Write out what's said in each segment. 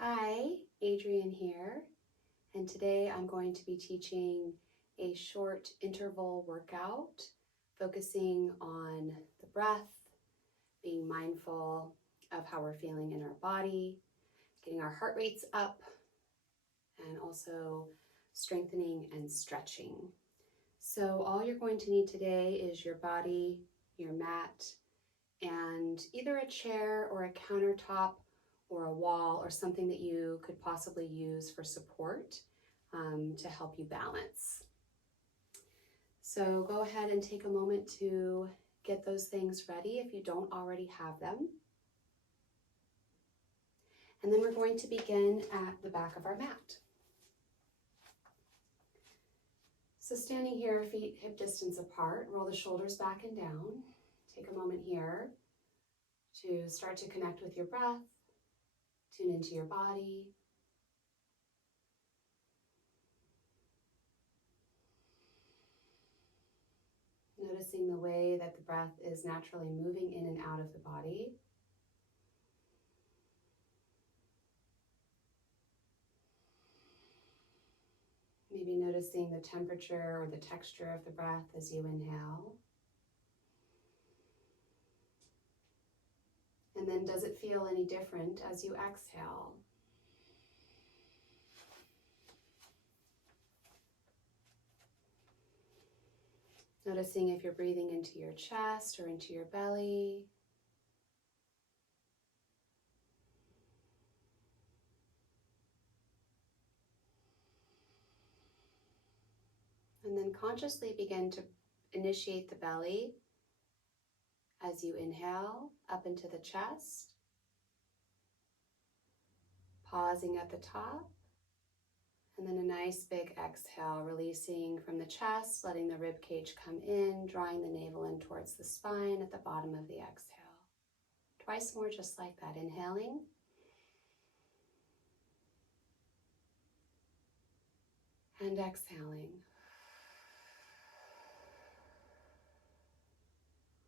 Hi, Adrienne here, and today I'm going to be teaching a short interval workout focusing on the breath, being mindful of how we're feeling in our body, getting our heart rates up, and also strengthening and stretching. So all you're going to need today is your body, your mat, and either a chair or a countertop or a wall or something that you could possibly use for support to help you balance. So go ahead and take a moment to get those things ready if you don't already have them. And then we're going to begin at the back of our mat. So standing here, feet hip distance apart, roll the shoulders back and down. Take a moment here to start to connect with your breath, tune into your body. Noticing the way that the breath is naturally moving in and out of the body. Maybe noticing the temperature or the texture of the breath as you inhale. And then does it feel any different as you exhale? Noticing if you're breathing into your chest or into your belly. And then consciously begin to initiate the belly as you inhale up into the chest. Pausing at the top. And then a nice big exhale, releasing from the chest, letting the rib cage come in, drawing the navel in towards the spine at the bottom of the exhale. Twice more just like that, inhaling. And exhaling.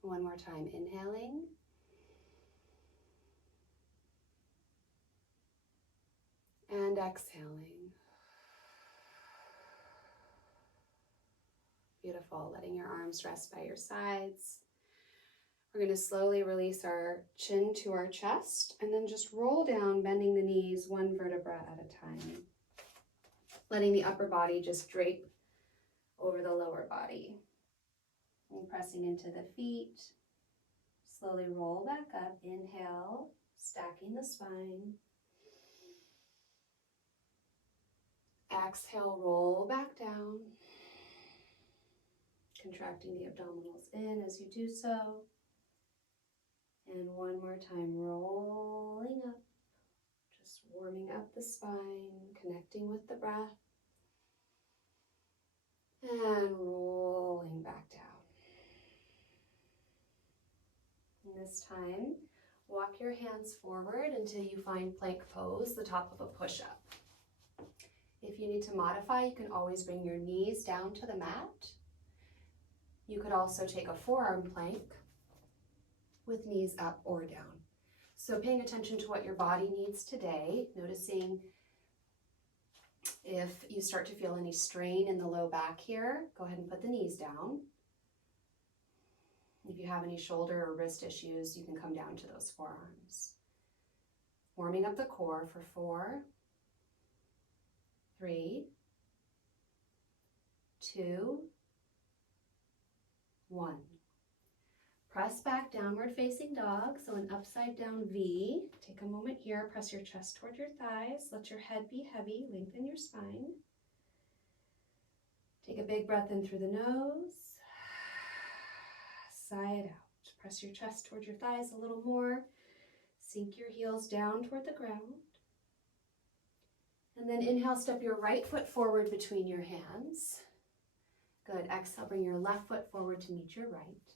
One more time, inhaling. And exhaling. Beautiful, letting your arms rest by your sides. We're going to slowly release our chin to our chest and then just roll down, bending the knees one vertebra at a time. Letting the upper body just drape over the lower body. And pressing into the feet. Slowly roll back up. Inhale, stacking the spine. Exhale, roll back down. Contracting the abdominals in as you do so. And one more time, rolling up. Just warming up the spine, connecting with the breath. And rolling back down. And this time, walk your hands forward until you find plank pose, the top of a push-up. If you need to modify, you can always bring your knees down to the mat. You could also take a forearm plank with knees up or down. So paying attention to what your body needs today, noticing if you start to feel any strain in the low back here, go ahead and put the knees down. If you have any shoulder or wrist issues, you can come down to those forearms. Warming up the core for 4, 3, 2, 1. Press back, downward facing dog, so an upside down V. Take a moment here, press your chest toward your thighs, let your head be heavy, lengthen your spine. Take a big breath in through the nose, sigh it out. Press your chest toward your thighs a little more, sink your heels down toward the ground. And then inhale, step your right foot forward between your hands. Good, exhale, bring your left foot forward to meet your right.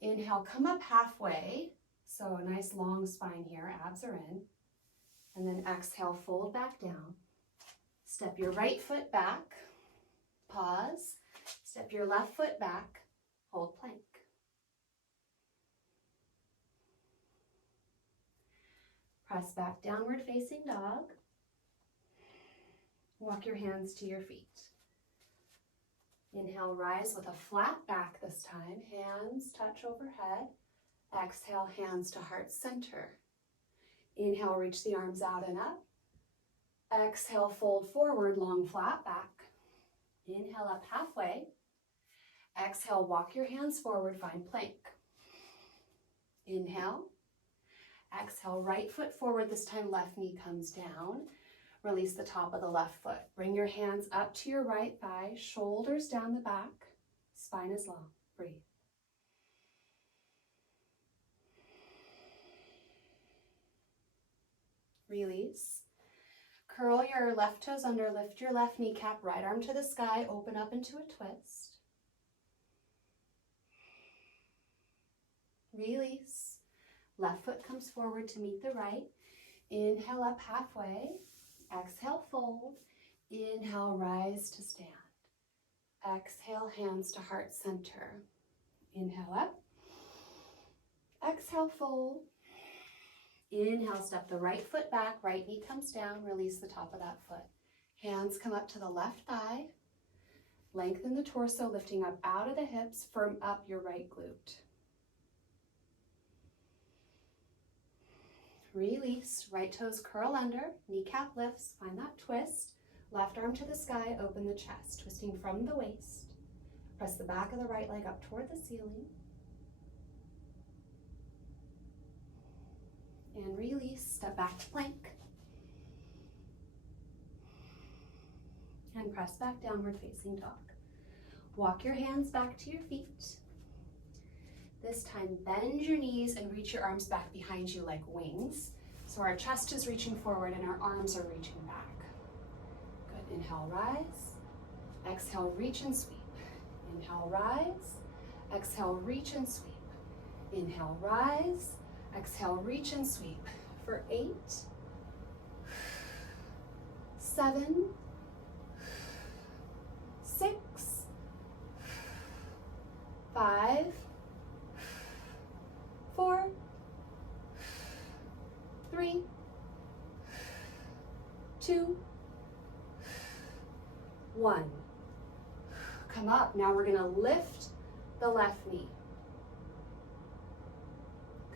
Inhale, come up halfway, so a nice long spine here, abs are in. And then exhale, fold back down. Step your right foot back, pause. Step your left foot back, hold plank. Press back, downward facing dog. Walk your hands to your feet. Inhale, rise with a flat back this time. Hands touch overhead. Exhale, hands to heart center. Inhale, reach the arms out and up. Exhale, fold forward, long flat back. Inhale, up halfway. Exhale, walk your hands forward, find plank. Inhale. Exhale, right foot forward, this time left knee comes down. Release the top of the left foot. Bring your hands up to your right thigh, shoulders down the back, spine is long. Breathe. Release. Curl your left toes under, lift your left kneecap, right arm to the sky, open up into a twist. Release. Left foot comes forward to meet the right. Inhale up halfway. Exhale, fold. Inhale, rise to stand. Exhale, hands to heart center. Inhale up. Exhale, fold. Inhale, step the right foot back, right knee comes down, release the top of that foot. Hands come up to the left thigh. Lengthen the torso, lifting up out of the hips, firm up your right glute. Release, right toes curl under, kneecap lifts, find that twist. Left arm to the sky, open the chest, twisting from the waist. Press the back of the right leg up toward the ceiling. And release, step back to plank. And press back, downward facing dog. Walk your hands back to your feet. This time, bend your knees and reach your arms back behind you like wings. So our chest is reaching forward and our arms are reaching back. Good, inhale, rise. Exhale, reach and sweep. Inhale, rise. Exhale, reach and sweep. Inhale, rise. Exhale, reach and sweep for 8, 7, 6, 5, 4, 3, 2, 1. Come up. Now we're going to lift the left knee.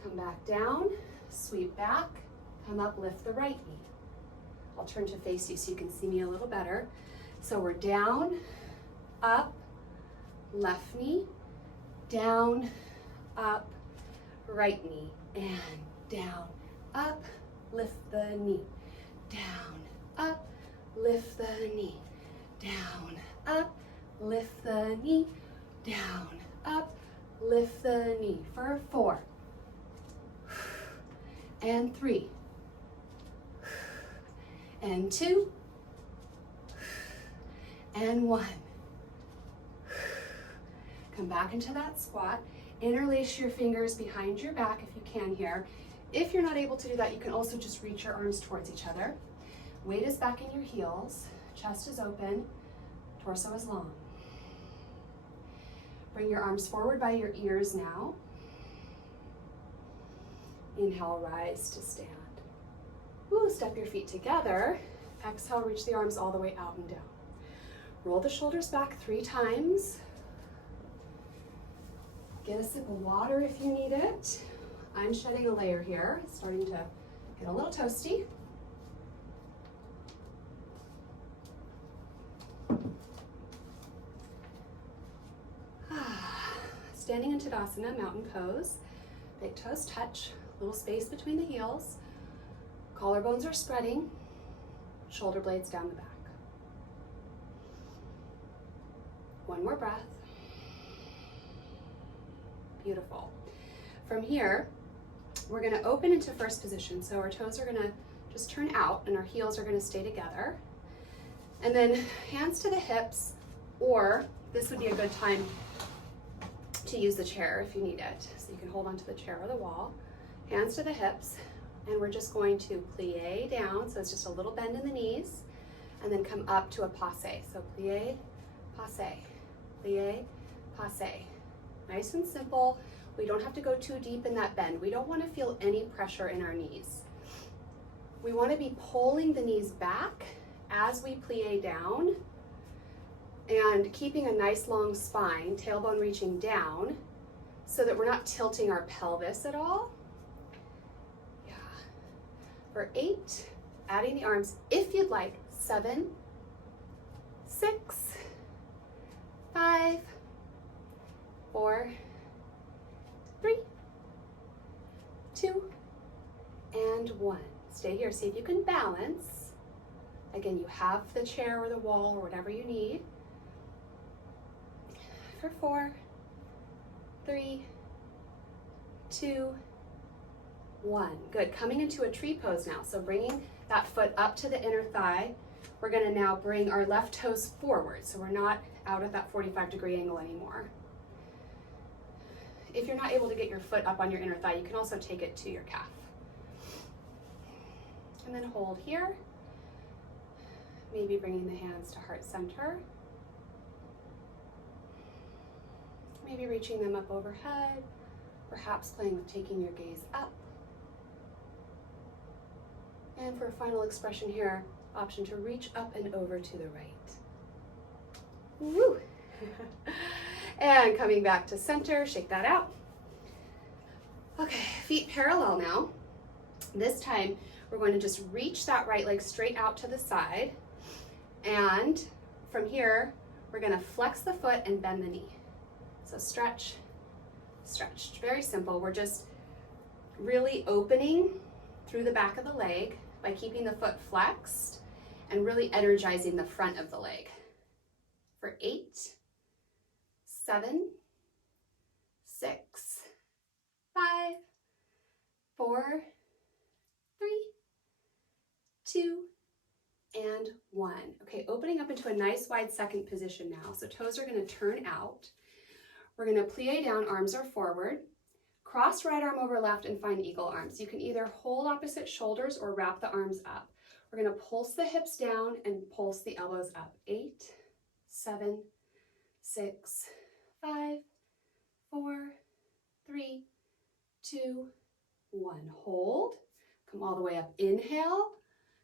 Come back down, sweep back, come up, lift the right knee. I'll turn to face you so you can see me a little better. So we're down, up, left knee, down, up, right knee, and down, up, lift the knee, down, up, lift the knee, down, up, lift the knee, down, up, lift the knee for 4, and 3, and 2, and 1. Come back into that squat. Interlace your fingers behind your back if you can here. If you're not able to do that, you can also just reach your arms towards each other. Weight is back in your heels. Chest is open. Torso is long. Bring your arms forward by your ears now. Inhale, rise to stand. Ooh, step your feet together. Exhale, reach the arms all the way out and down. Roll the shoulders back 3 times. Get a sip of water if you need it. I'm shedding a layer here. It's starting to get a little toasty. Standing in Tadasana, mountain pose. Big toes touch, little space between the heels. Collarbones are spreading, shoulder blades down the back. One more breath. Beautiful. From here, we're going to open into first position. So our toes are going to just turn out and our heels are going to stay together. And then hands to the hips, or this would be a good time to use the chair if you need it. So you can hold onto the chair or the wall. Hands to the hips, and we're just going to plie down. So it's just a little bend in the knees, and then come up to a passe. So plie, passe, plie, passe. Nice and simple. We don't have to go too deep in that bend. We don't want to feel any pressure in our knees. We want to be pulling the knees back as we plie down and keeping a nice long spine, tailbone reaching down, so that we're not tilting our pelvis at all. Yeah. For 8, adding the arms if you'd like. 7, 6, 5, 4, 3, 2, and 1. Stay here. See if you can balance. Again, you have the chair or the wall or whatever you need. For 4, 3, 2, 1. Good. Coming into a tree pose now. So bringing that foot up to the inner thigh. We're going to now bring our left toes forward. So we're not out at that 45-degree angle anymore. If you're not able to get your foot up on your inner thigh, you can also take it to your calf. And then hold here. Maybe bringing the hands to heart center. Maybe reaching them up overhead, perhaps playing with taking your gaze up. And for a final expression here, option to reach up and over to the right. Woo! And coming back to center, shake that out. Okay, feet parallel now. This time, we're going to just reach that right leg straight out to the side. And from here, we're going to flex the foot and bend the knee. So stretch, stretch. Very simple. We're just really opening through the back of the leg by keeping the foot flexed and really energizing the front of the leg. For 8, 7, 6, 5, 4, 3, 2, and 1. Okay, opening up into a nice wide second position now. So toes are going to turn out. We're going to plie down, arms are forward. Cross right arm over left and find eagle arms. You can either hold opposite shoulders or wrap the arms up. We're going to pulse the hips down and pulse the elbows up. 8, 7, 6, 5, 4, 3, 2, 1. Hold. Come all the way up. Inhale.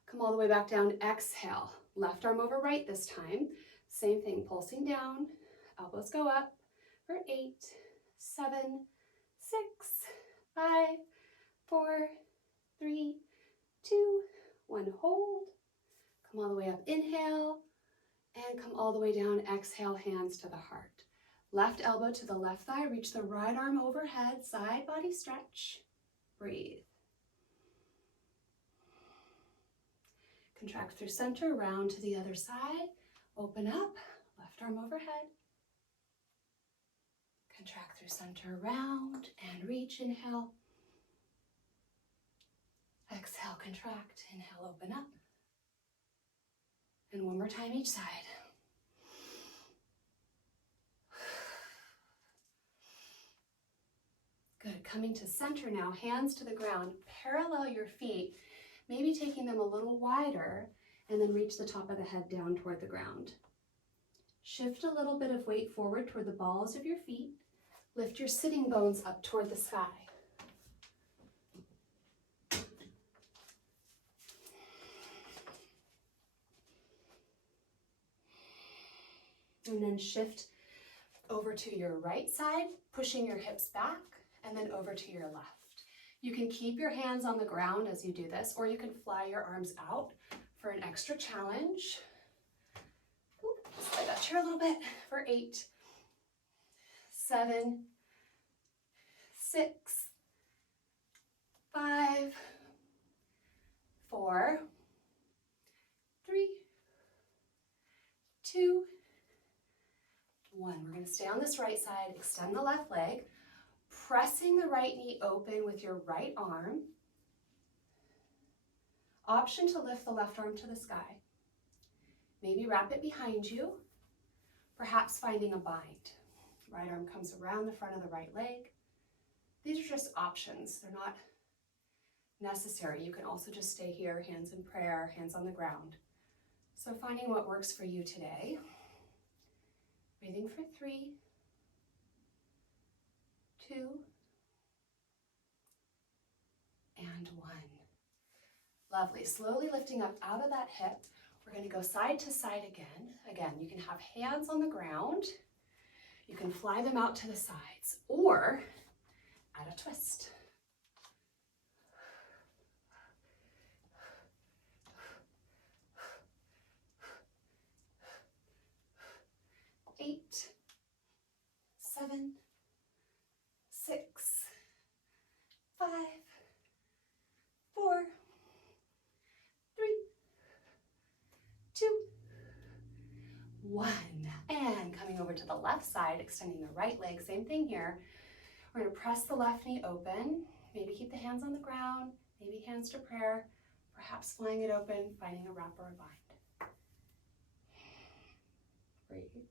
Come all the way back down. Exhale. Left arm over right this time. Same thing. Pulsing down. Elbows go up. For 8, 7, 6, 5, 4, 3, 2, 1. Hold. Come all the way up. Inhale. And come all the way down. Exhale, hands to the heart. Left elbow to the left thigh. Reach the right arm overhead. Side body stretch. Breathe. Contract through center. Round to the other side. Open up. Left arm overhead. Contract through center, round, and reach, inhale. Exhale, contract, inhale, open up. And one more time each side. Good, coming to center now, hands to the ground, parallel your feet, maybe taking them a little wider, and then reach the top of the head down toward the ground. Shift a little bit of weight forward toward the balls of your feet. Lift your sitting bones up toward the sky. And then shift over to your right side, pushing your hips back, and then over to your left. You can keep your hands on the ground as you do this, or you can fly your arms out for an extra challenge. Slide that chair a little bit for 8, 7, 6, 5, 4, 3, 2, 1. We're going to stay on this right side, extend the left leg, pressing the right knee open with your right arm. Option to lift the left arm to the sky. Maybe wrap it behind you, perhaps finding a bind. Right arm comes around the front of the right leg. These are just options. They're not necessary. You can also just stay here, hands in prayer, hands on the ground. So finding what works for you today. Breathing for 3, 2, and 1. Lovely. Slowly lifting up out of that hip. We're going to go side to side again. Again, you can have hands on the ground. You can fly them out to the sides or add a twist. Eight, 7, 6, 5, 4, 3, 2, 1. And coming over to the left side, extending the right leg, same thing here. We're going to press the left knee open, maybe keep the hands on the ground, maybe hands to prayer, perhaps flying it open, finding a wrap or a bind. Breathe.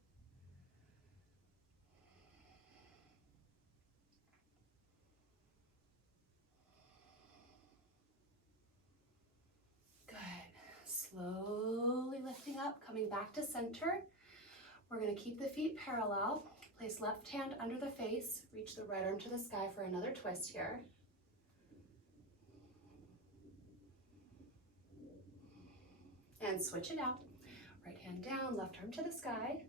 Good. Slowly lifting up, coming back to center. We're going to keep the feet parallel. Place left hand under the face. Reach the right arm to the sky for another twist here. And switch it out. Right hand down, left arm to the sky.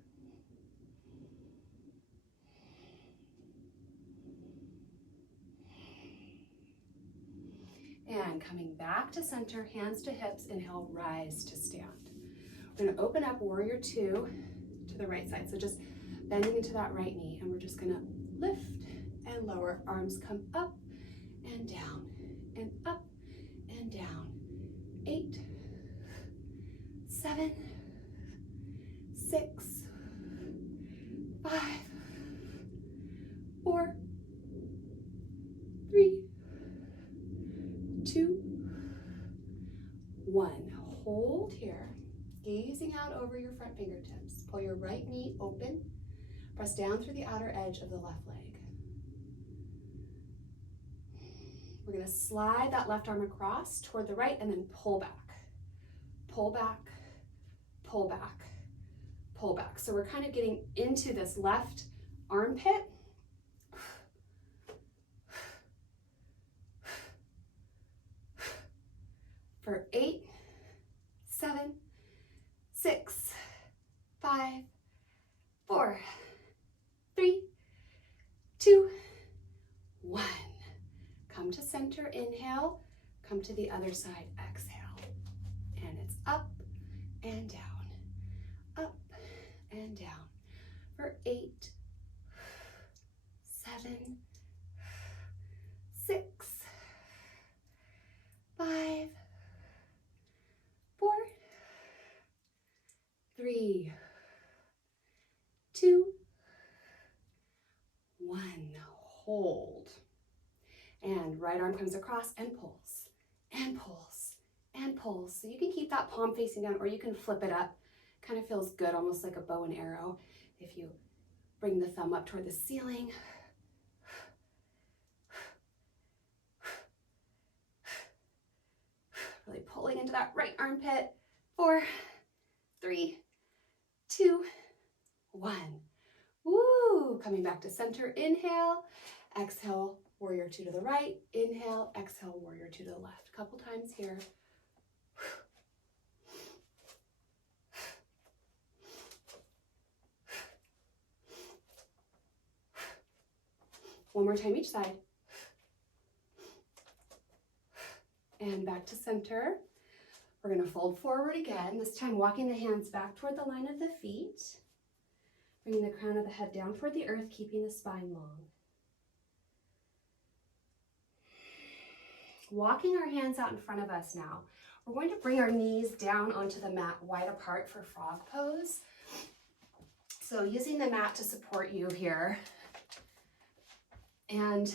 And coming back to center, hands to hips, inhale, rise to stand. We're going to open up warrior 2 to the right side. So just bending into that right knee, and we're just going to lift and lower. Arms come up and down and up and down. 8, 7, 6, 5, 4, 3, 2, 1. Hold here, gazing out over your front fingertips. Pull your right knee open. Press down through the outer edge of the left leg. We're going to slide that left arm across toward the right and then pull back. Pull back, pull back, pull back. So we're kind of getting into this left armpit. For 8, 7, 6, 5, 4, 3, 2, 1. Come to center, inhale. Come to the other side, exhale. And it's up and down, up and down. For 8, 7, 6, 5, 4, 3, 2, 1. Hold. And right arm comes across and pulls, and pulls, and pulls. So you can keep that palm facing down, or you can flip it up. Kind of feels good, almost like a bow and arrow. If you bring the thumb up toward the ceiling. Really pulling into that right armpit. 4, 3, 2, 1. Woo! Coming back to center, inhale, exhale, warrior 2 to the right, inhale, exhale, warrior 2 to the left. A couple times here. One more time each side. And back to center. We're going to fold forward again, this time walking the hands back toward the line of the feet. Bringing the crown of the head down toward the earth, keeping the spine long. Walking our hands out in front of us now. We're going to bring our knees down onto the mat wide apart for frog pose. So using the mat to support you here. And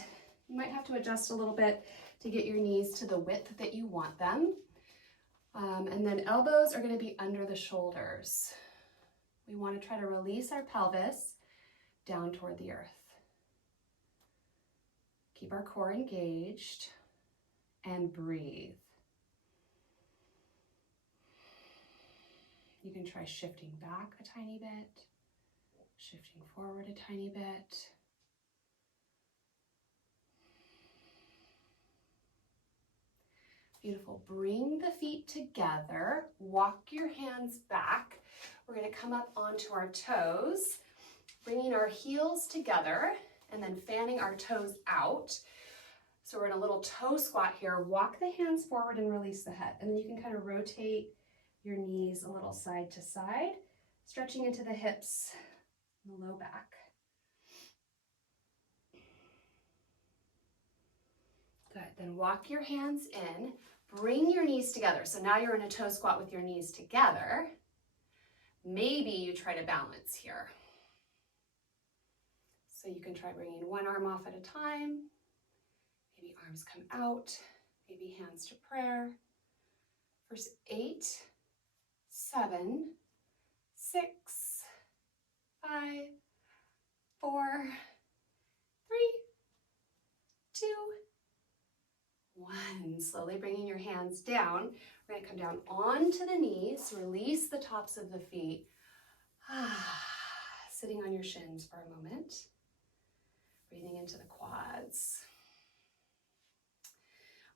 you might have to adjust a little bit to get your knees to the width that you want them. And then elbows are going to be under the shoulders. We want to try to release our pelvis down toward the earth. Keep our core engaged and breathe. You can try shifting back a tiny bit, shifting forward a tiny bit. Beautiful. Bring the feet together. Walk your hands back. We're going to come up onto our toes, bringing our heels together and then fanning our toes out. So we're in a little toe squat here. Walk the hands forward and release the head. And then you can kind of rotate your knees a little side to side, stretching into the hips and the low back. Good. Then walk your hands in. Bring your knees together. So now you're in a toe squat with your knees together. Maybe you try to balance here. So you can try bringing one arm off at a time. Maybe arms come out. Maybe hands to prayer. Verse 8, 7, 6, 5, 4, 3, 2, 1. Slowly bringing your hands down. We're going to come down onto the knees. Release the tops of the feet. Sitting on your shins for a moment. Breathing into the quads.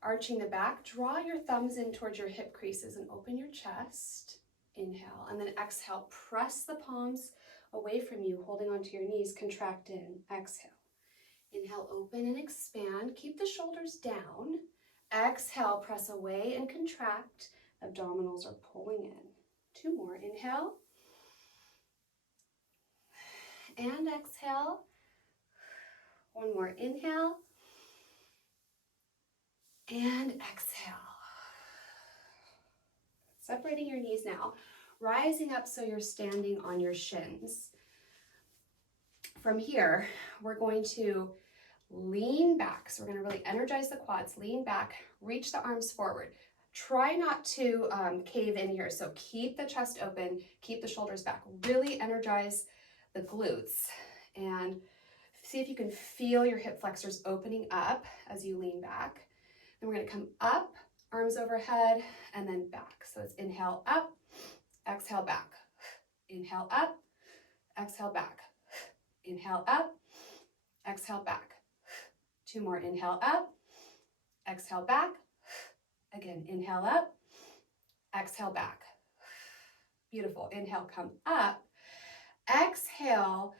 Arching the back. Draw your thumbs in towards your hip creases and open your chest. Inhale. And then exhale. Press the palms away from you, holding onto your knees. Contract in. Exhale. Inhale, open and expand. Keep the shoulders down. Exhale, press away and contract. Abdominals are pulling in. 2 more. Inhale. And exhale. 1 more. Inhale. And exhale. Separating your knees now. Rising up so you're standing on your shins. From here, we're going to lean back. So we're going to really energize the quads. Lean back. Reach the arms forward. Try not to cave in here. So keep the chest open. Keep the shoulders back. Really energize the glutes. And see if you can feel your hip flexors opening up as you lean back. And we're going to come up, arms overhead, and then back. So it's inhale up, exhale back. Inhale up, exhale back. Inhale up, exhale back. 2 more. Inhale up, exhale back. Again, inhale up, exhale back. Beautiful. Inhale, come up. Exhale,